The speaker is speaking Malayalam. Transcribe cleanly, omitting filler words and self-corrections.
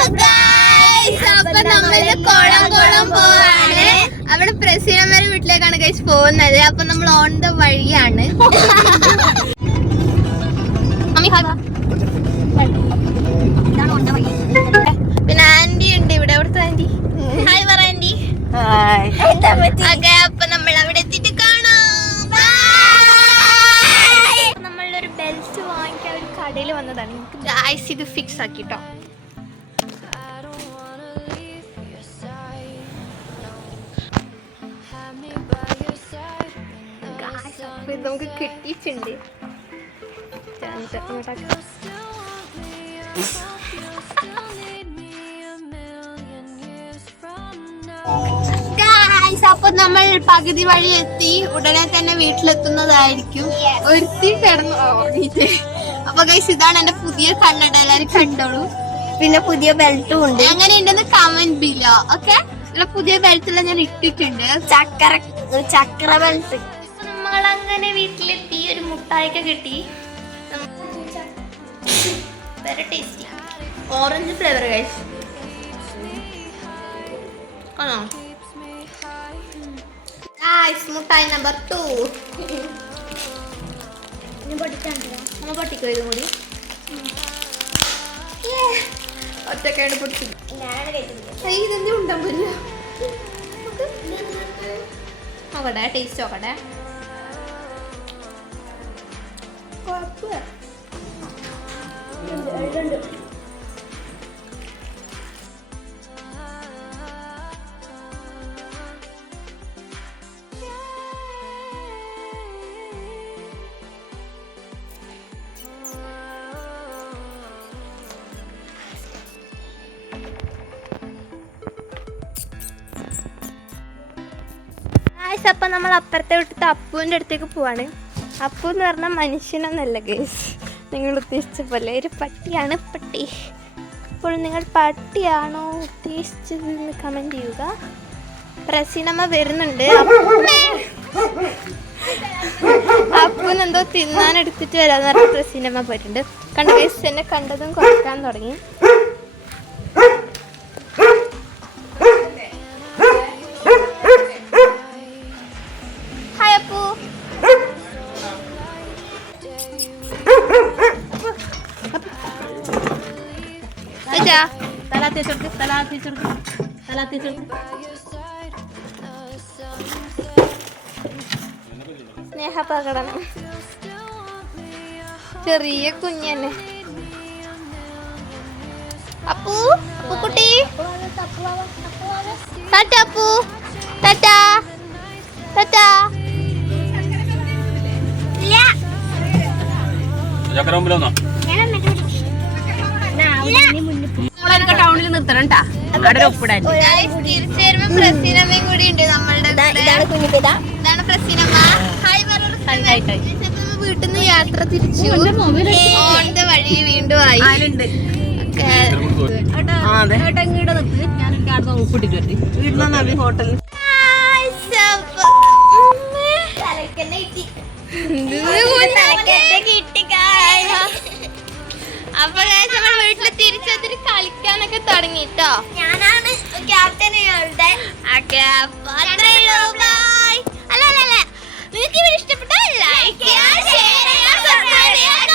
അപ്പൊ നമ്മള് കോളം പോവാണ്. അവിടെ പ്രസീനമ്മയുടെ വീട്ടിലേക്കാണ് ഗൈസ് പോകുന്നത്. അപ്പൊ നമ്മൾ ഓൺ ദ വഴിയാണ്. പിന്നെ ആന്റി ഉണ്ട് ഇവിടെ. എവിടുത്തെ ആന്റി? ഹായ് പറ ആന്റി. അപ്പൊ നമ്മൾ അവിടെ എത്തിയിട്ട് കാണാം. നമ്മളൊരു ബെൽറ്റ് വാങ്ങിക്കാൻ ഒരു കടയിൽ വന്നതാണ്. ഗൈസ് ഇത് ഫിക്സ് ആക്കിട്ടോ. നമുക്ക് കിട്ടിയിട്ടുണ്ട്. അപ്പൊ നമ്മൾ പകുതി വഴി എത്തി. ഉടനെ തന്നെ വീട്ടിലെത്തുന്നതായിരിക്കും. ഒരുത്തി കിടന്നു ഉറങ്ങിട്ട്. അപ്പൊ ഗൈസ് ഇതാണ് എന്റെ പുതിയ കണ്ണട. എല്ലാരും കണ്ടോളൂ. പിന്നെ പുതിയ ബെൽറ്റും ഉണ്ട്. അങ്ങനെ ഉണ്ടെന്ന് കമന്റ് ബിലോ. ഓക്കെ, പുതിയ ബെൽറ്റെല്ലാം ഞാൻ ഇട്ടിട്ടുണ്ട്. ചക്ര ബെൽറ്റ്. നമ്മളങ്ങനെ വീട്ടിലെത്തി. ഒരു മുട്ടായിക്ക കിട്ടി. Very tasty. Orange flavour guys. ആണോ? മുട്ടായി നമ്പർ 2. പൊട്ടിക്കോ ഇതും കൂടി. ഒറ്റക്കായിട്ട് പൊട്ടിച്ചു. ഇതെന്തും ഉണ്ടാവില്ല. നോക്കട്ടെ, ടേസ്റ്റ് നോക്കട്ടെ. അപ്പൊ നമ്മൾ അപ്പുറത്തെ വിട്ടിട്ട് അപ്പുവിൻ്റെ അടുത്തേക്ക് പോവാണ്. അപ്പു എന്ന് പറഞ്ഞാൽ മനുഷ്യനൊന്നല്ല ഗൈസ്, നിങ്ങൾ ഉദ്ദേശിച്ച പോലെ ഒരു പട്ടിയാണ്. പട്ടി. അപ്പോൾ നിങ്ങൾ പട്ടിയാണോ ഉദ്ദേശിച്ചത് എന്ന് കമൻറ്റ് ചെയ്യുക. പ്രസീനമ്മ വരുന്നുണ്ട്. അപ്പൂനെന്തോ തിന്നാനെടുത്തിട്ട് വരാന്ന് പറഞ്ഞ പ്രസീനമ്മ പോയിട്ടുണ്ട്. കണ്ട ഗൈസ്, എന്നെ കണ്ടതും കുറക്കാൻ തുടങ്ങി. സ്നേഹപ്രകടനം. ചെറിയ കുഞ്ഞന്നെ. അപ്പു, കുട്ടി, ടാറ്റ അപ്പു, ടാറ്റ ടാറ്റ. ടൗണിൽ നിർത്തണം. പ്രസീനമ്മയും കൂടി ഉണ്ട് നമ്മളുടെ. ഇതാണ് പ്രസീനമ്മ. വീട്ടിൽ നിന്ന് യാത്ര തിരിച്ചു. ഓണത്തെ വഴി വീണ്ടും ആയി. ഹോട്ടലിൽ അപ്പൊ നമ്മൾ വീട്ടില് തിരിച്ചെത്തിട്ട് കളിക്കാനൊക്കെ തുടങ്ങിട്ടോ. ഞാനാണ് ക്യാപ്റ്റൻ. നിങ്ങൾക്ക് ഇവർ ഇഷ്ടപ്പെട്ട ലൈക്ക് ചെയ്യുക, ഷെയർ ചെയ്യുക, സബ്സ്ക്രൈബ് ചെയ്യുക.